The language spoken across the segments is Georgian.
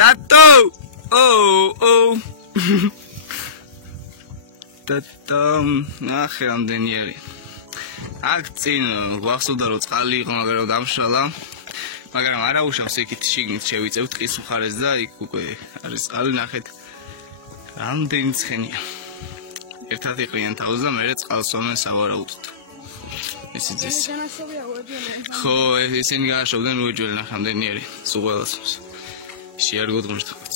Tato! Oh. Tato, ნახე ამდენიერი. აქ წინ გვახსოვდა რომ წყალი იყო, მაგრამ დამშალა. მაგრამ არა უშავს იქით შიგნით შევიწევთ ტყის მხარეს და იქ უკვე არის წყალი, ნახეთ. რამდენი ცხენია. ერთად იყვიან თავს და მერე წყალს სვამენ სავარაუდოდ. ისიც ის. ხო, ისინი გააშოვდნენ უეჯველი ნახამდენიერი. სულ ყველას. შეარგოთ ღმერთთაც.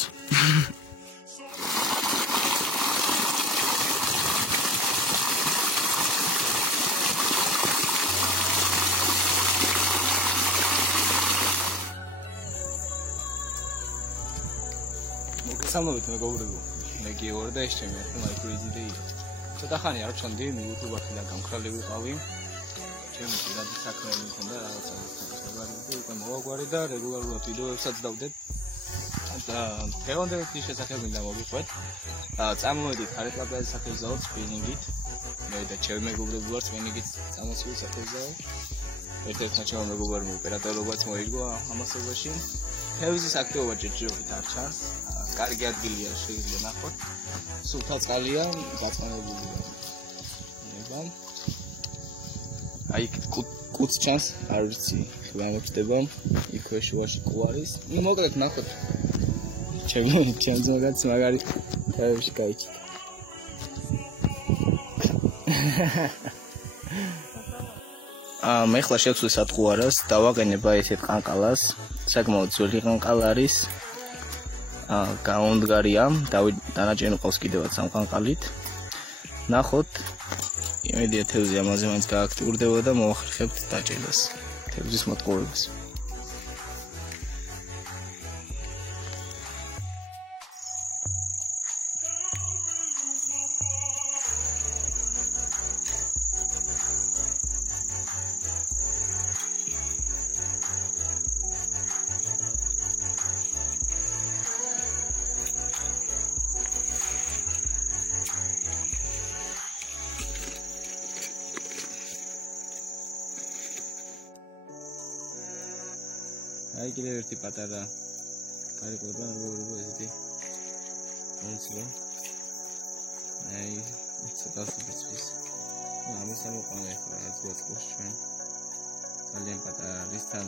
მოგესალმებით მეგობრებო. მე გიორ და ეს ჩემი My Crazy Day. ცოტა ხანი არ ჩანდი, YouTube-იდან გამქრალი ვიყავი. ჩემი პირადი საქმეები მქონდა რაღაცა საკუთარი უკვე მოვაგვარი და რეგულარულად ვიდეოებსაც დავდებ. და დღევანდელი შესახებ მინდა მოგიყვეთ. წამოვედით ხარისხლაბაძის საფეხბურთო სპინინგით. მე და ჩემი მეგობრები ვართ სპინინგით წამოსული საფეხბურთო. ერთ-ერთმა ჩემმა მეგობრებმა ოპერატორობაც მოიგო ამასობაში. თევზის აქტივობა ჯერჯერობით არ ჩანს. კარგი ადგილია შეიძლება ნახოთ. სულთა წყალია, გაწმენებულია. ნება. აი კუც ჩანს, არ ვიცი, გამეფდება. იქვე შუაში კუარის. ნუ მოკლედ ნახოთ. ჩემს მაგაც მაგარი თევზი გაიჭი. მე ხლა შევცვლი სატყუარას, დავაყენებ აი ესეთ ყანყალას. საკმაოდ ძველი ყანყალა არის. გაუნდგარია, დანაჭენი ყავს კიდევაც ამ ყანყალით. ნახოთ, იმედია თევზი ამაზე მაინც გააქტიურდება და მოახერხებთ დაჭერას, თევზის მოტყუებას. აი კიდევ ერთი პატარა კარიკლება მეგობრებო ესეთი მონცრო აი ცოტა სიცოცხლის ამის ამოყანა ახლა რაც გვაწყობს ჩვენ ძალიან პატარა არის თან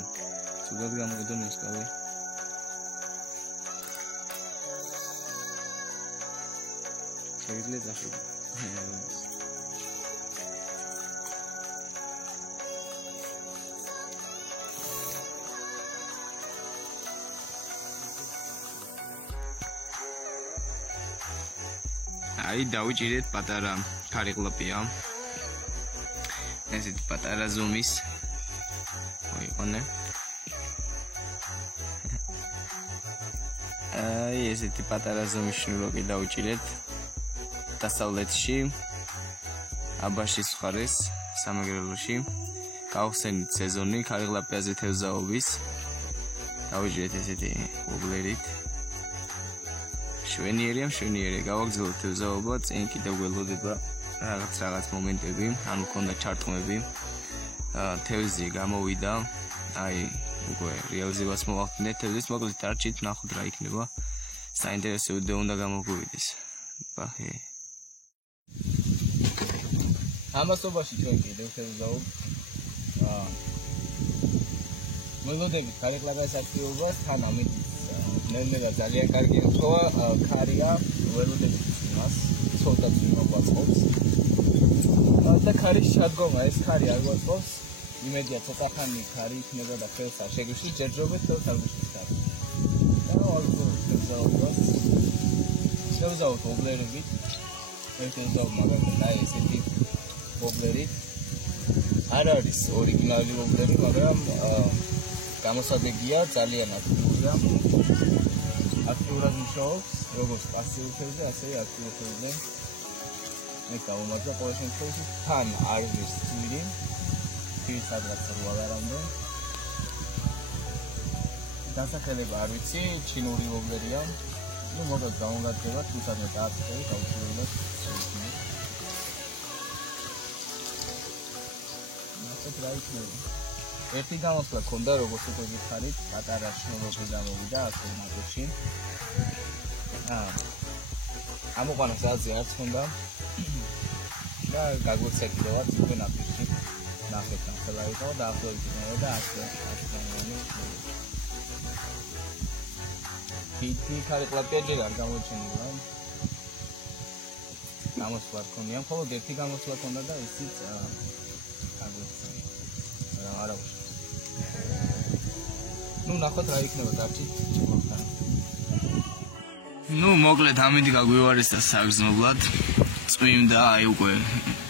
ცუდად გამოდონოს კავი შეიძლება ახლა აი დავიჭირეთ პატარა ქარიყლაპია. ესეთი პატარა ზუმის. მოიყონე. აი ესეთი პატარა ზუმის შნუროკი დავიჭირეთ. დასავლეთში აბაშის მხარეს სამეგრელოში გავხსენით სეზონი ქარიყლაპიაზე თევზაობის. დავიჭირეთ ესეთი უბლერით. შვენიერი გავაგზავნოთ თევზაობა, წინ კიდევ გველოდება რაღაც მომენტები, ანუ მქონდა ჩარტყმები. თევზი გამოვიდა, აი უკვე რეალიზებას მოვახდინეთ თევზის, მოკლედ არჩით, ნახოთ რა იქნება. საინტერესო ვიდეო უნდა გამოგვივიდეს. ბაჰე. ამასობაში ჩვენ კიდევ თევზაობ. მოგლოდებით ქარიყლაპიას აქტივობას, თან ამით ნელ-ნელა ძალიან კარგი ხოა, ქარია, ველოდებით იმას, ცოტა წვიმა გვაწყობს. და ქარის ჩადგომა, ეს ქარი არ გვაწყობს, იმედია ცოტა ხანი ქარი იქნება და ხელს არ შეგუში, ჯერჯერობით ხელს არ გუშლის ქარი. და ალბათ თევზაობას, თევზაობ ობლერებით, თევზაობ მაგალითად აი ესეთი ობლერით. არ არის ორიგინალი ობლერი, მაგრამ გამოსადეგია, ძალიან აქტიურია. აქტიურად მუშაობს, როგორც პასიურ თევზზე, ასევე აქტიურ თევზზე. მე გავუმარჯვა ყოველ შემთხვევაში, თან არ არის ძვირი, სადღაც რვალარამდე. დასახელება არ ვიცი, ჩინური ობლერია. ნუ მოკლედ გამოგადგება, თუ სადღაც აწევი, გაუშვებელად. ნახეთ რა იქნება. ერთი გამოსვლა ქონდა, როგორც უკვე გითხარით, პატარა შნობები გამოვიდა ახლა მაგოში. ამოყანა ძალზე არც ხონდა. და გაგვეცა კიდევაც უკვე ნაპირში. ნახეთ ახლა იყო და ახლა იქნება და ასე. დიდი ხარი კლაპია ჯერ არ გამოჩენილა. გამოსვლა ქონია, მხოლოდ ერთი გამოსვლა ქონდა და ისიც გაგვეცა. არა უშ. ნუ ნახოთ რა იქნება დარჩი. ნუ მოკლედ ამით გაგვივარესდა საგრძნობლად. წვიმდა აი უკვე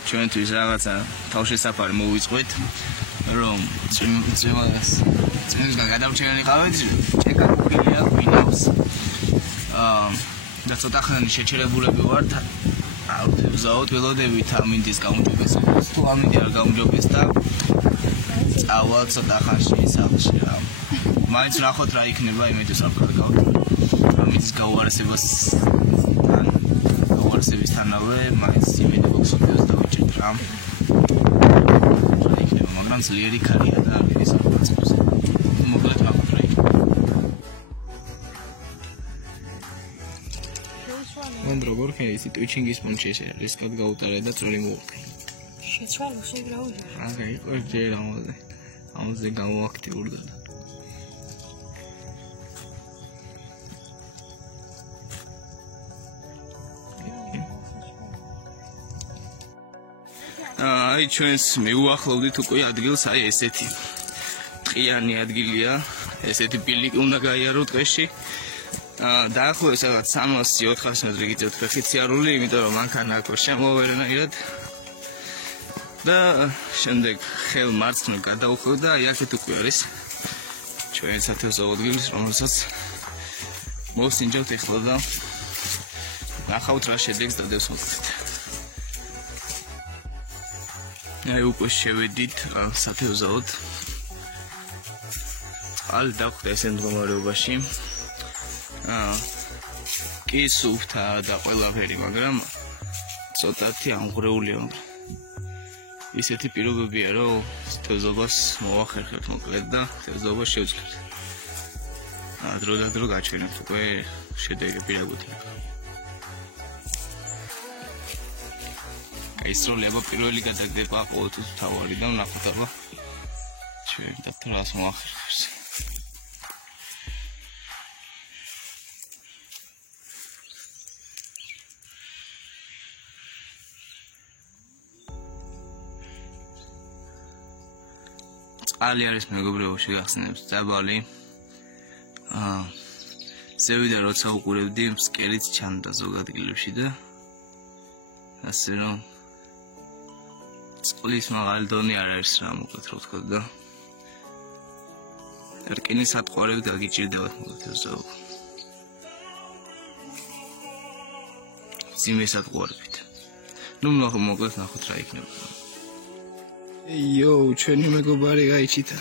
ჩვენთვის რაღაცა თავშესაფარი მოვიწყოთ რომ წვიმს გადავჩენილიყავით ჩეკა გუგილია გვინავს და ცოტა ხანი შეჩერებულები ვართ ავთევზაოთ ველოდებით ამინდის გაუმჯობესებას თუ ამინდი არ გაუმჯობეს და წავალ ცოტა ხანში სახლში რა მაინც ნახოთ რა იქნება იმედის არ გავთ ამინდის გაუარესებისთანავე მაინც იმედი გოქსოფიოს დავიჭერთ რა იქნება მაგრამ ძლიერი ქარია და ამის საფრთხეს მოკლედ ნახოთ რა იქნება მან როგორ ხეისი ტვიჩინგის მომჩი რისკად გაუტარე და წვლილი მოუყი შეცვალო შეგრაული აგა იყო ჯერ ამაზე გამოაქტიურდა აი ჩვენს მეუახლოვდით უკვე ადგილს აი ესეთი ტყიანი ადგილია ესეთი ბილიკი უნდა გაიარო ტყეში დაახლოებით რაღაც 300-400 მეტრი გიწევთ ფეხიციარული იმიტომ რომ მანქანა აქ შემოვერნაირად და შემდეგ ხელ მარცხნივ გადავხვევ და აი აქეთ უკვე არის ჩვენ სათევზაო ადგილი რომელსაც მოვსინჯავთ ეხლა და ნახავთ რა შედეგს დადევს მოკლედ აი უკვე შევედით სათევზაოდ წყალი დახვდა ეს მდგომარეობაში კი სუფთა და ყველაფერი მაგრამ ცოტათი ამღრეულია ისეთი პირობებია რომ თევზობას მოახერხებთ მოკლედ და თევზობას შევძლებთ დრო და დრო გაჩვენებთ უკვე შედეგები რაგუთი ისროლება პირველი გადაგდება ყოველთვის თავარი და ნახოთ აბა ჩვენ დაქტორას მოახერხებს წყალი არის მეგობრებო შეგახსენებს ძაბალი ზევიდან როცა უყურებდი მსკერიც ჩანდა ზოგ ადგილებში და ასე რომ წყლის მაღალი დონე არ არის რა მოკლედ რა ვთქვა და რკინის ატყორები დაგიჭირდებათ მოკლედ ზოგ სიმეს ატყორებით ნუ მოკლედ ნახოთ რა იქნება იო ჩვენი მეგობარი გაიჩიტა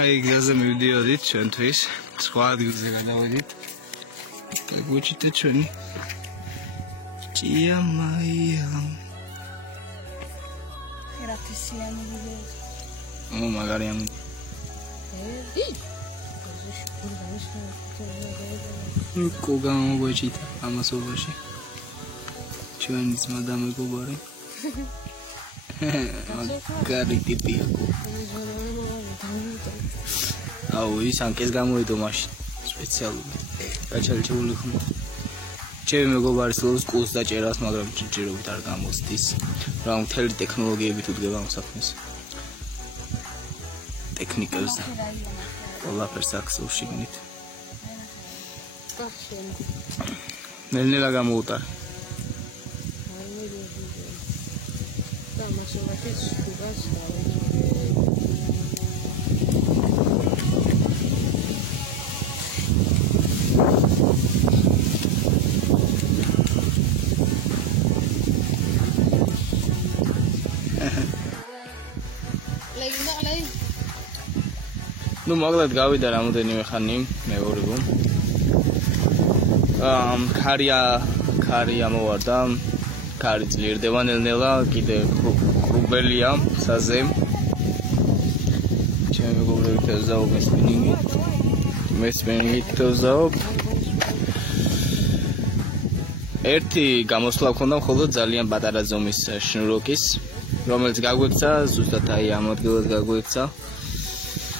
აი გაზა მივდიოდით ჩვენთვის სხვა ადგილზე გადავედით გვიჩიტა ჩვენი ჭია მაია მაგარი ამ კოგა მოგვეჭიტა ამასობაში ჩვენი ძმა და მეგობარი მაგარი ტიპია აუ ის ანკეს გამოიდო მაშინ სპეციალურად გაჩალჩეული ხმა ჩემი მეგობარი სულს კურს დაჭერას მაგრამ ჯერჯერობით არ გამოსდის რა მთელი ტექნოლოგიებით უდგება ამ საქმეს ტექნიკებს და ყველაფერს აქ შეგნით ნელ-ნელა გამოუტარე და მასოვათიც შეგას ნუ მაგალითად გავიდა რამოდენიმე ხანი მეორებო ქარია მოვარდა ქარი ძლიერდება ნელ-ნელა კიდე კრუბელია საზე თევზაობ მესპინინგით თევზაობ. ერთი გამოსვლა მქონდა მხოლოდ ძალიან პატარა ზომის შნუროკის, რომელიც გაგვექცა, ზუსტად აი ამ ადგილას გაგვექცა.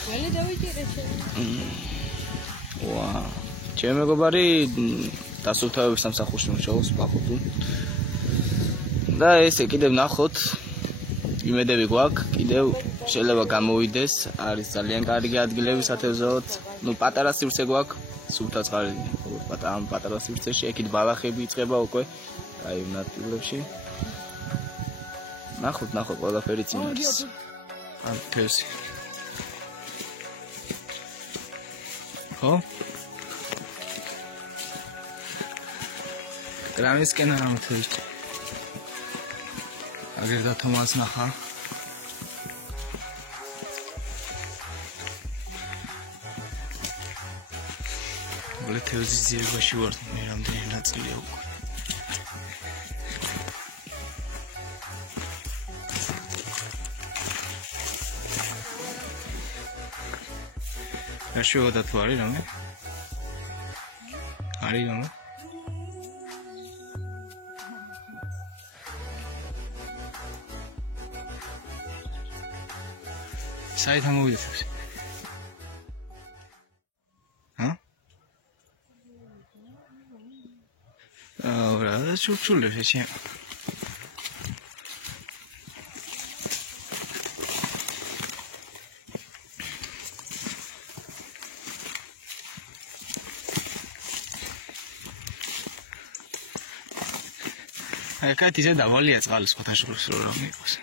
ველი დავიჭირე შენ. ვა, ჩემ მეგობარი დასუფთავების სამსახურში მუშაობს ბახუთი. და ესე კიდევ ნახოთ, იმედები გვაქვს, კიდევ შეიძლება გამოვიდეს, არის ძალიან კარგი ადგილები სათევზაოდ. ნუ პატარა სივრცე გვაქვს, სუფთა წყალი, ამ პატარა სივრცეში, ეკით ბალახები იწყება უკვე, აი იმ ნაწილებში. ნახოთ, ყველაფერი წინ არის. ამ თევზი. ხო? გრამისკენ არ მოთევზი. აგერ და თომას ნახა. თევზის ძიებაში ვარ მე რამდენი ნაწილია უკვე. რა შევადა თუ არის რამე? არის რამე? საით ამოვიდეს? Ahora, chulo, sí. Acá te dice davali atzqalis khotashuls რო მიყოს.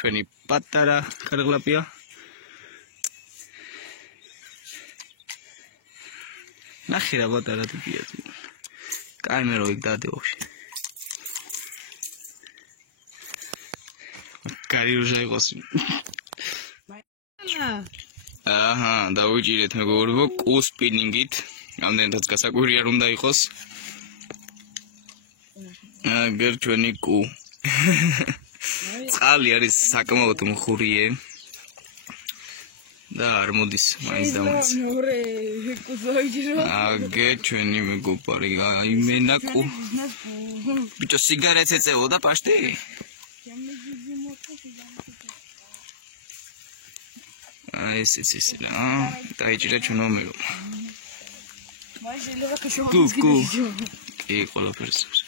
ჩვენი პატარა კარგლაპია. ნახე რა პატარა ტიპია. კაი მე რო იქ დადეოში. კარი როჟა იყოს. აჰა, დავიჭირეთ მეგობრებო, კუ სპინინგით. რამდენადაც გასაკვირი არ უნდა იყოს. აგერ ჩვენი კუ. წყალი არის საკმაოდ მხურიე და არ მოდის მაინც და მაინც. აგე ჩვენი მეგობარი აიმენა კუ. ბიჭო სიგარეტს ეწევოდა პაშტი? აი ეს რა. დაიჭირა ჩვენო მეგობარი. კუ. კი, ყველაფერს.